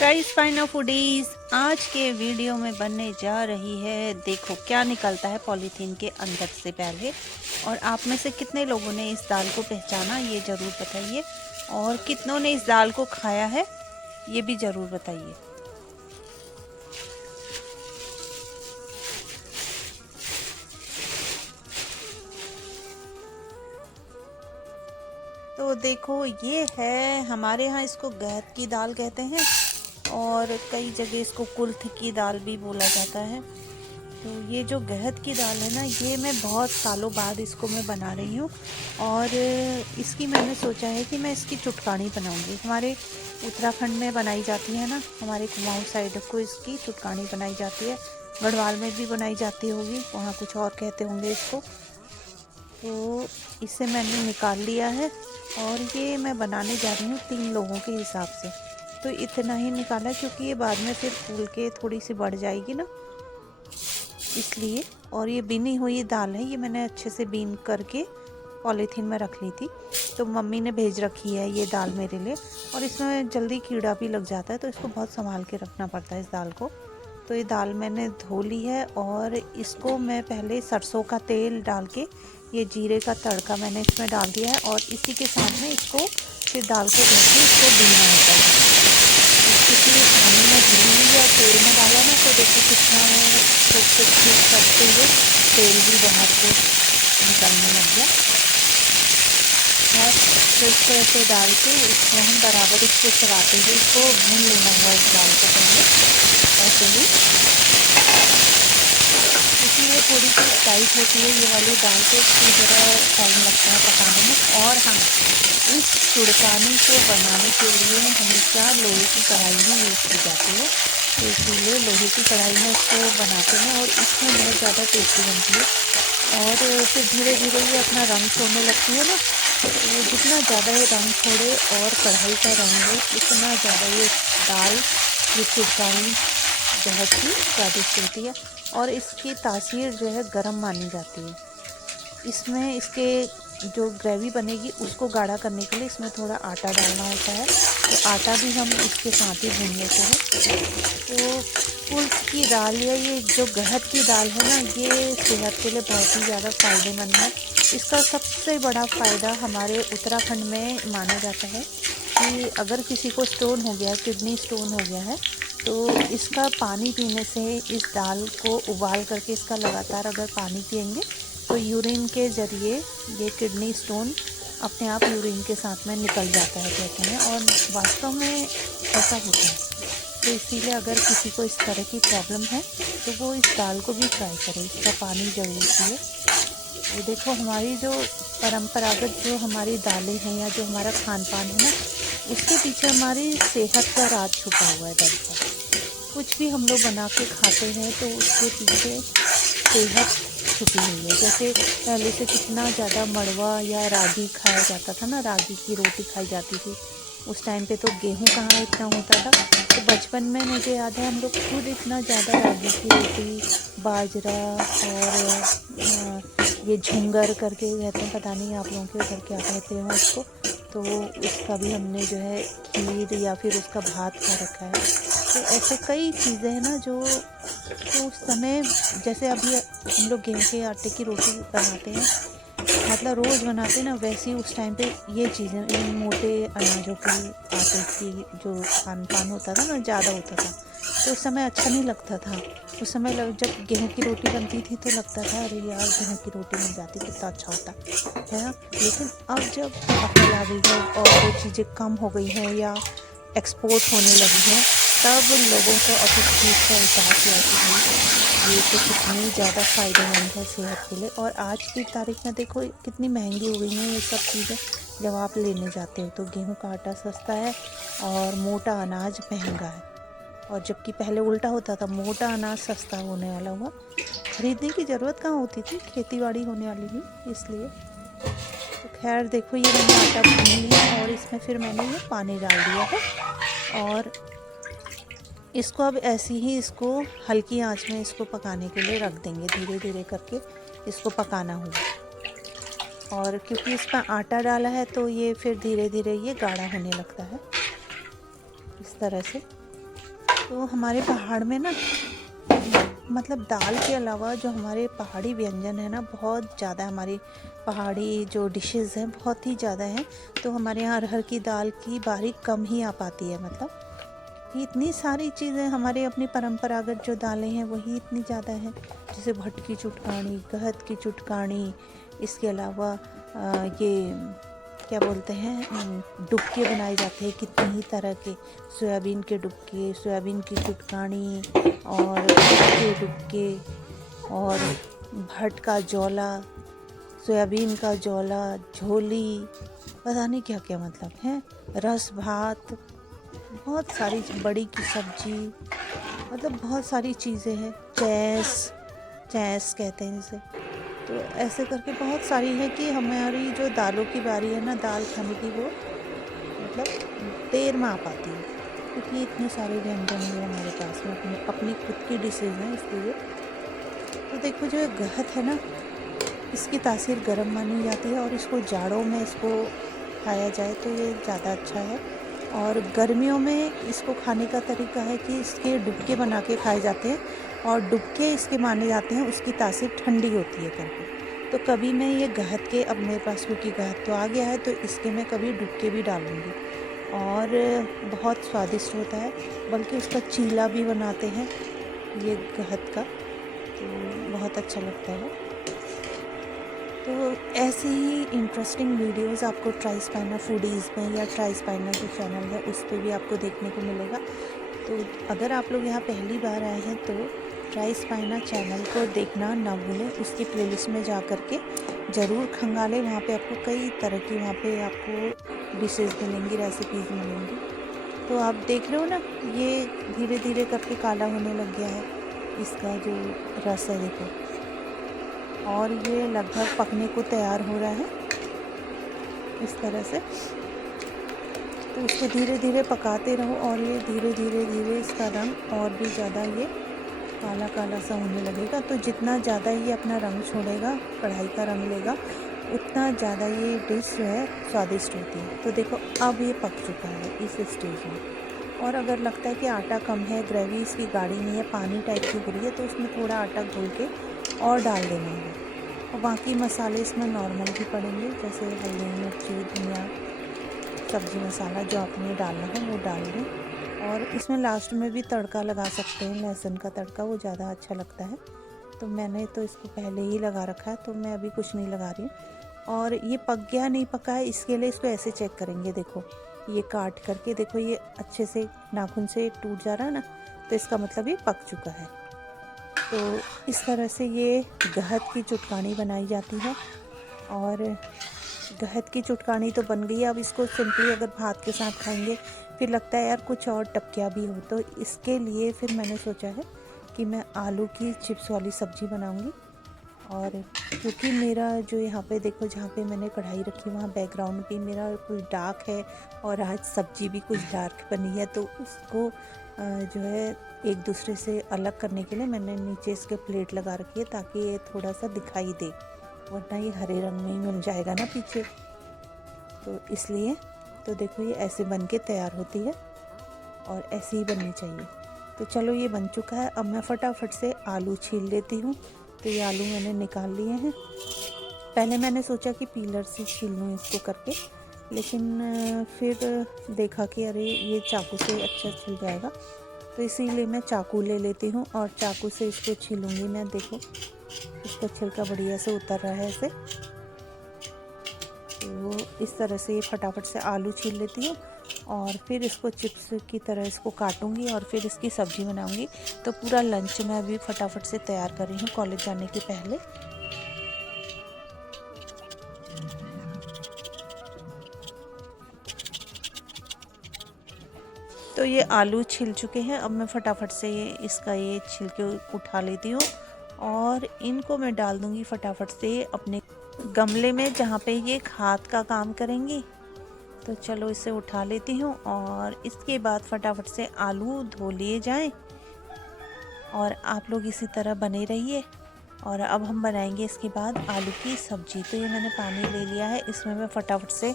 Guys फाइनो foodies, आज के वीडियो में बनने जा रही है, देखो क्या निकलता है पॉलीथीन के अंदर से पहले। और आप में से कितने लोगों ने इस दाल को पहचाना ये ज़रूर बताइए, और कितनों ने इस दाल को खाया है ये भी ज़रूर बताइए। तो देखो ये है, हमारे यहाँ इसको गहत की दाल कहते हैं और कई जगह इसको कुल्थ की दाल भी बोला जाता है। तो ये जो गहत की दाल है ना, ये मैं बहुत सालों बाद इसको मैं बना रही हूँ। और इसकी मैंने सोचा है कि मैं इसकी चुटकानी बनाऊंगी। हमारे उत्तराखंड में बनाई जाती है ना, हमारे कुमाऊं साइड को इसकी चुटकानी बनाई जाती है। गढ़वाल में भी बनाई जाती होगी, वहाँ कुछ और कहते होंगे इसको। तो इसे मैंने निकाल लिया है और ये मैं बनाने जा रही हूँ 3 लोगों के हिसाब से। तो इतना ही निकाला क्योंकि ये बाद में फिर फूल के थोड़ी सी बढ़ जाएगी ना, इसलिए। और ये बीनी हुई दाल है, ये मैंने अच्छे से बीन करके पॉलीथीन में रख ली थी। तो मम्मी ने भेज रखी है ये दाल मेरे लिए, और इसमें जल्दी कीड़ा भी लग जाता है तो इसको बहुत संभाल के रखना पड़ता है इस दाल को। तो ये दाल मैंने धो ली है और इसको मैं पहले सरसों का तेल डाल के, ये जीरे का तड़का मैंने इसमें डाल दिया है, और इसी के साथ में इसको फिर दाल को धो के इसको भूनना होता है। किसी पानी में धुली या तेल में डाला ना, तो देखो कितना छुप करते हुए तेल भी बाहर को निकलने लग गया। और तो इस तरह से डाल के इसको हम बराबर इसको चलाते हुए इसको भून लेना हुआ इस दाल को पहले ऐसे ही, क्योंकि ये थोड़ी सी टाइट होती है ये वाली दाल, तो इसकी ज़रा टाइम लगता है पकाने में। और हाँ, इस चुड़कानी को बनाने के लिए हमेशा लोहे की कढ़ाई में यूज़ की जाती है, तो इसीलिए लोहे की कढ़ाई में इसको बनाते हैं और इसमें बहुत ज़्यादा टेस्टी बनती है। और फिर धीरे धीरे ये अपना रंग छोड़ने लगती है ना, तो जितना ज़्यादा ये रंग छोड़े और कढ़ाई का रंग हो, उतना ज़्यादा ये दाल, ये चुड़कानी बहुत ही स्वादिष्ट होती है। और इसकी तासीर जो है गरम मानी जाती है। इसमें इसके जो ग्रेवी बनेगी उसको गाढ़ा करने के लिए इसमें थोड़ा आटा डालना होता है, तो आटा भी हम इसके साथ ही भून लेते हैं। तो कुल्थ की दाल या ये जो गहत की दाल है ना, ये सेहत के लिए बहुत ही ज़्यादा फ़ायदेमंद है। इसका सबसे बड़ा फ़ायदा हमारे उत्तराखंड में माना जाता है कि अगर किसी को स्टोन हो गया, किडनी स्टोन हो गया है, तो इसका पानी पीने से, इस दाल को उबाल करके इसका लगातार अगर पानी पिएंगे तो यूरिन के ज़रिए ये किडनी स्टोन अपने आप यूरिन के साथ में निकल जाता है कहते हैं, और वास्तव में ऐसा होता है। तो इसीलिए अगर किसी को इस तरह की प्रॉब्लम है तो वो इस दाल को भी ट्राई करें, इसका पानी ज़रूर पिए। ये देखो हमारी जो परंपरागत जो हमारी दालें हैं या जो हमारा खान पान है ना, उसके पीछे हमारी सेहत का राज छुपा हुआ है। दरअसल कुछ भी हम लोग बना के खाते हैं तो उसके पीछे सेहत छुपी हुई है। जैसे पहले से कितना ज़्यादा मड़वा या रागी खाया जाता था ना, रागी की रोटी खाई जाती थी। उस टाइम पे तो गेहूँ कहाँ इतना होता था। तो बचपन में मुझे याद है हम लोग खुद इतना ज़्यादा रागी की रोटी, बाजरा और ये झुंगर करके कहते हैं, पता नहीं आप लोगों के उधर क्या कहते हैं उसको, तो उसका भी हमने जो है खीर या फिर उसका भात खा रखा है। तो ऐसे कई चीज़ें हैं ना जो, तो उस समय जैसे अभी हम लोग गेहूँ के आटे की रोटी बनाते हैं, मतलब रोज़ बनाते हैं ना, वैसे ही उस टाइम पे ये चीज़ें, इन मोटे अनाजों की आटे की जो खान पान होता था ना, ज़्यादा होता था। तो उस समय अच्छा नहीं लगता था। उस समय जब गेहूं की रोटी बनती थी तो लगता था अरे यार गेहूं की रोटी बन जाती कितना अच्छा होता है ना। लेकिन अब जब अकल आ गई है और वो चीज़ें कम हो गई हैं या एक्सपोर्ट होने लगी हैं, तब लोगों को अब इस चीज़ का एहसास हुआ कि भाई ये तो कितनी ज़्यादा फ़ायदेमंद है सेहत के लिए। और आज की तारीख में देखो कितनी महंगी हो गई हैं ये सब चीज़ें। जब आप लेने जाते हो तो गेहूं का आटा सस्ता है और मोटा अनाज महंगा है, और जबकि पहले उल्टा होता था, मोटा अनाज सस्ता होने वाला हुआ, खरीदने की ज़रूरत कहाँ होती थी, खेतीबाड़ी होने वाली थी इसलिए। तो खैर देखो ये मैंने आटा भून लिया और इसमें फिर मैंने ये पानी डाल दिया है, और इसको अब ऐसे ही इसको हल्की आंच में इसको पकाने के लिए रख देंगे। धीरे धीरे करके इसको पकाना होगा, और क्योंकि इसमें आटा डाला है तो ये फिर धीरे धीरे ये गाढ़ा होने लगता है इस तरह से। तो हमारे पहाड़ में ना मतलब दाल के अलावा जो हमारे पहाड़ी व्यंजन है ना बहुत ज़्यादा, हमारी पहाड़ी जो डिशेज़ हैं बहुत ही ज़्यादा हैं। तो हमारे यहाँ अरहर की दाल की बारी कम ही आ पाती है। मतलब ये इतनी सारी चीज़ें हमारे अपनी परंपरागत जो दालें हैं वही इतनी ज़्यादा हैं, जैसे भट की चुटकानी, गहत की चुटकानी, इसके अलावा ये क्या बोलते हैं डुबके बनाए जाते हैं कितने ही तरह के, सोयाबीन के डुबके, सोयाबीन की चुटकानी और के डुबके और भट का जौला, सोयाबीन का जौला, झोली, पता नहीं क्या क्या मतलब है, रस भात, बहुत सारी बड़ी की सब्जी, मतलब बहुत सारी चीज़ें हैं, चैस कहते हैं इसे। तो ऐसे करके बहुत सारी है कि हमारी जो दालों की बारी है ना दाल खाने की, वो मतलब देर में आ पाती है, क्योंकि इतने सारे व्यंजन हैं हमारे पास में, अपनी खुद की डिशेज़ हैं इसलिए। तो देखो जो गहत है ना, इसकी तासीर गर्म मानी जाती है और इसको जाड़ों में इसको खाया जाए तो ये ज़्यादा अच्छा है। और गर्मियों में इसको खाने का तरीका है कि इसके डुबके बना के खाए जाते हैं, और डुबके इसके माने जाते हैं उसकी तासीर ठंडी होती है करके। तो कभी मैं ये गहत के, अब मेरे पास क्योंकि गहत तो आ गया है तो इसके मैं कभी डुबके भी डालूँगी, और बहुत स्वादिष्ट होता है। बल्कि उसका चीला भी बनाते हैं ये गहत का, तो बहुत अच्छा लगता है। तो ऐसे ही इंटरेस्टिंग वीडियोस आपको ट्राई स्पाइनर फूडीज़ में या ट्राई स्पाइनर जो चैनल है उस पर भी आपको देखने को मिलेगा। तो अगर आप लोग यहाँ पहली बार आए हैं तो ट्राई स्पाइनर चैनल को देखना ना भूलें, उसकी प्लेलिस्ट में जा कर के ज़रूर खंगालें। वहाँ पे आपको कई तरह की वहाँ पे आपको डिशेज़ मिलेंगी, रेसिपीज़ मिलेंगी। तो आप देख रहे हो ना, ये धीरे धीरे करके काला होने लग गया है इसका जो रस है, देखो, और ये लगभग पकने को तैयार हो रहा है इस तरह से। तो इसको धीरे धीरे पकाते रहो और ये धीरे धीरे इसका रंग और भी ज़्यादा ये काला काला सा होने लगेगा। तो जितना ज़्यादा ये अपना रंग छोड़ेगा, कढ़ाई का रंग लेगा, उतना ज़्यादा ये डिश जो है स्वादिष्ट होती है। तो देखो अब ये पक चुका है इस स्टेज में। और अगर लगता है कि आटा कम है, ग्रेवी इसकी गाढ़ी नहीं है, पानी टाइप की हो रही है, तो उसमें थोड़ा आटा घोल के और डाल देना है। और बाकी मसाले इसमें नॉर्मल भी पड़ेंगे, जैसे हल्दी, मिर्ची, धनिया, सब्ज़ी मसाला जो आपने डालना है वो डाल दें। और इसमें लास्ट में भी तड़का लगा सकते हैं, लहसुन का तड़का, वो ज़्यादा अच्छा लगता है। तो मैंने तो इसको पहले ही लगा रखा है, तो मैं अभी कुछ नहीं लगा रही हूँ। और ये पक गया नहीं पका है, इसके लिए इसको ऐसे चेक करेंगे। देखो ये काट करके देखो, ये अच्छे से नाखून से टूट जा रहा है ना, तो इसका मतलब ये पक चुका है। तो इस तरह से ये गहत की चुटकानी बनाई जाती है। और गहत की चुटकानी तो बन गई है। अब इसको सिंपली अगर भात के साथ खाएंगे फिर लगता है यार कुछ और टपकिया भी हो, तो इसके लिए फिर मैंने सोचा है कि मैं आलू की चिप्स वाली सब्ज़ी बनाऊंगी। और क्योंकि मेरा जो यहाँ पे देखो, जहाँ पे मैंने कढ़ाई रखी वहाँ बैकग्राउंड भी मेरा कुछ डार्क है, और आज सब्ज़ी भी कुछ डार्क बनी है, तो उसको जो है एक दूसरे से अलग करने के लिए मैंने नीचे इसके प्लेट लगा रखी है, ताकि ये थोड़ा सा दिखाई दे, वरना ये हरे रंग में ही मिल जाएगा ना पीछे, तो इसलिए। तो देखो ये ऐसे बन के तैयार होती है और ऐसे ही बननी चाहिए। तो चलो ये बन चुका है। अब मैं फटाफट से आलू छील लेती हूँ। तो ये आलू मैंने निकाल लिए हैं। पहले मैंने सोचा कि पीलर से छील लूँ इसको करके, लेकिन फिर देखा कि अरे ये चाकू से अच्छा छिल जाएगा, तो इसीलिए मैं चाकू ले लेती हूँ और चाकू से इसको छीलूँगी मैं। देखो इसका छिलका बढ़िया से उतर रहा है ऐसे। तो इस तरह से ये फटाफट से आलू छील लेती हूँ और फिर इसको चिप्स की तरह इसको काटूँगी और फिर इसकी सब्ज़ी बनाऊँगी। तो पूरा लंच मैं अभी फटाफट से तैयार कर रही हूँ कॉलेज जाने के पहले। तो ये आलू छिल चुके हैं। अब मैं फटाफट से इसका ये छिलके उठा लेती हूँ और इनको मैं डाल दूँगी फटाफट से अपने गमले में, जहाँ पे ये खाद का काम करेंगी। तो चलो इसे उठा लेती हूँ और इसके बाद फटाफट से आलू धो लिए जाएं और आप लोग इसी तरह बने रहिए। और अब हम बनाएंगे इसके बाद आलू की सब्ज़ी। तो ये मैंने पानी ले लिया है, इसमें मैं फटाफट से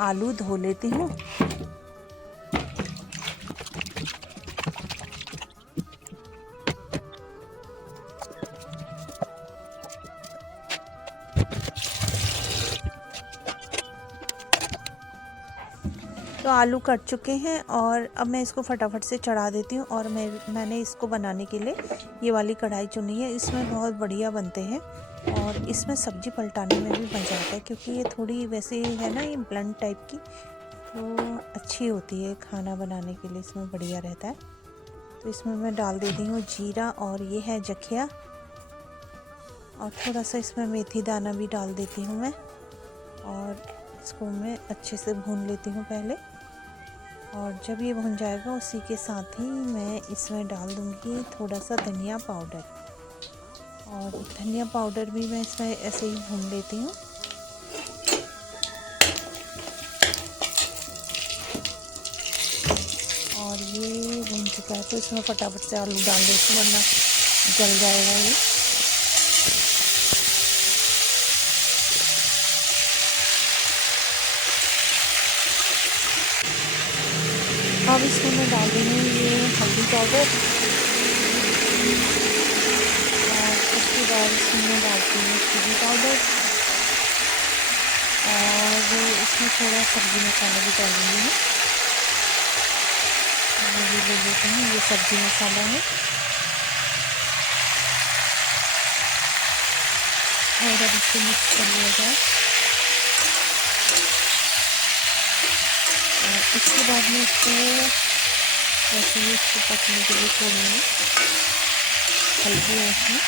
आलू धो लेती हूँ। तो आलू कट चुके हैं और अब मैं इसको फटाफट से चढ़ा देती हूँ। और मैंने इसको बनाने के लिए ये वाली कढ़ाई चुनी है, इसमें बहुत बढ़िया बनते हैं और इसमें सब्ज़ी पलटाने में भी मज़ा आता है, क्योंकि ये थोड़ी वैसे है ना, ये ब्लंट टाइप की, तो अच्छी होती है खाना बनाने के लिए, इसमें बढ़िया रहता है। तो इसमें मैं डाल देती हूँ जीरा, और ये है जखिया, और थोड़ा सा इसमें मेथी दाना भी डाल देती हूँ मैं, और इसको मैं अच्छे से भून लेती हूँ पहले। और जब ये भुन जाएगा उसी के साथ ही मैं इसमें डाल दूँगी थोड़ा सा धनिया पाउडर, और धनिया पाउडर भी मैं इसमें ऐसे ही भून लेती हूँ। और ये भुन चुका है तो इसमें फटाफट से आलू डाल देती हूँ, वरना जल जाएगा ये। अब इसमें मैं डाल दूँगी ये हल्दी पाउडर, और उसके बाद इसमें मैं डालती हूँ चिली पाउडर, और इसमें थोड़ा सब्ज़ी मसाला भी डालूँगी मैं। ये ले लेते हैं, ये सब्ज़ी मसाला है। और अब इसको मिक्स कर लिया जाए। और इसके बाद में इसको वैसे ही इसको पकने के लिए छोड़ूंगी हल्की आंच में।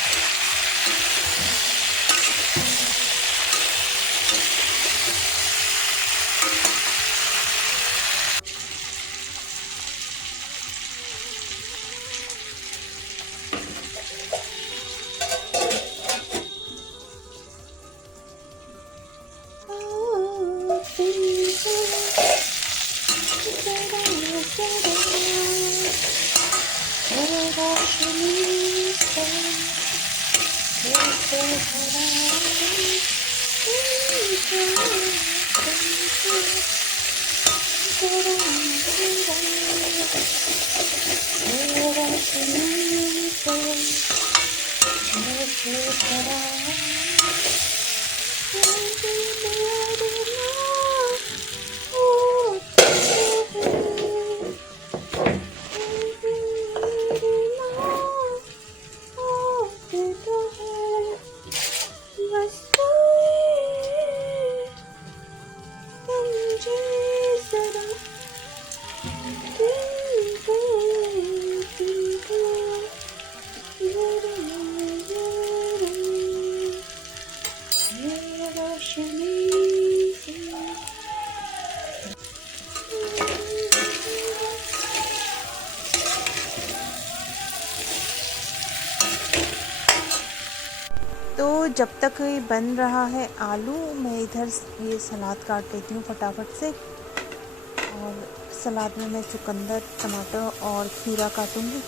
तो जब तक ये बन रहा है आलू, मैं इधर ये सलाद काट लेती हूँ फटाफट से। और सलाद में मैं चुकंदर, टमाटर और खीरा काटूँगी,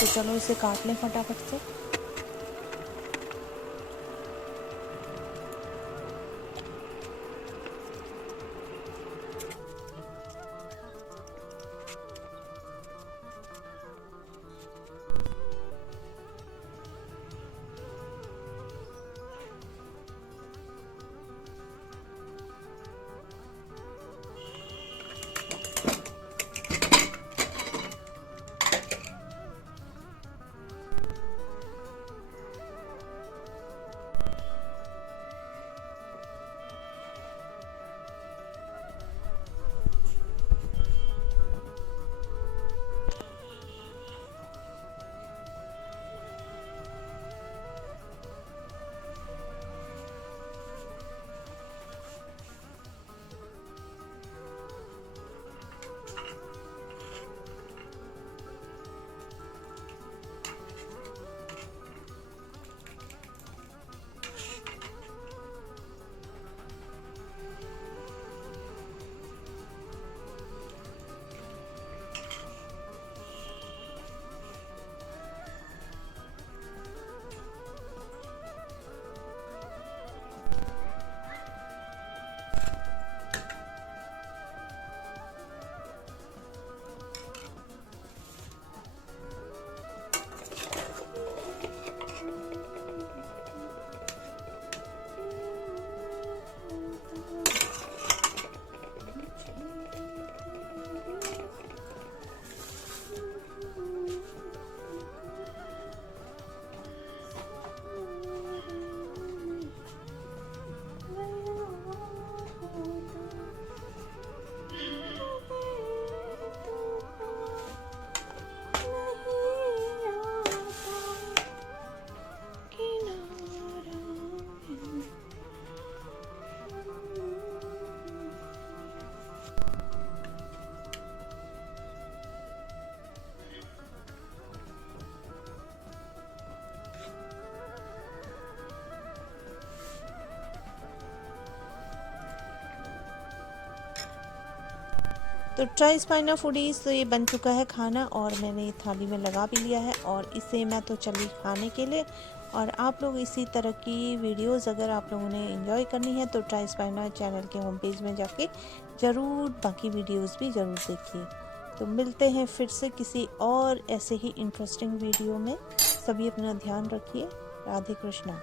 तो चलो इसे काट लें फटाफट से। तो ट्राई स्पाइना फूडीज़, तो ये बन चुका है खाना और मैंने थाली में लगा भी लिया है और इसे मैं तो चली खाने के लिए। और आप लोग इसी तरह की वीडियोस अगर आप लोगों ने एंजॉय करनी है तो ट्राई स्पाइना चैनल के होम पेज में जाके ज़रूर बाकी वीडियोस भी ज़रूर देखिए। तो मिलते हैं फिर से किसी और ऐसे ही इंटरेस्टिंग वीडियो में। सभी अपना ध्यान रखिए। राधे कृष्णा।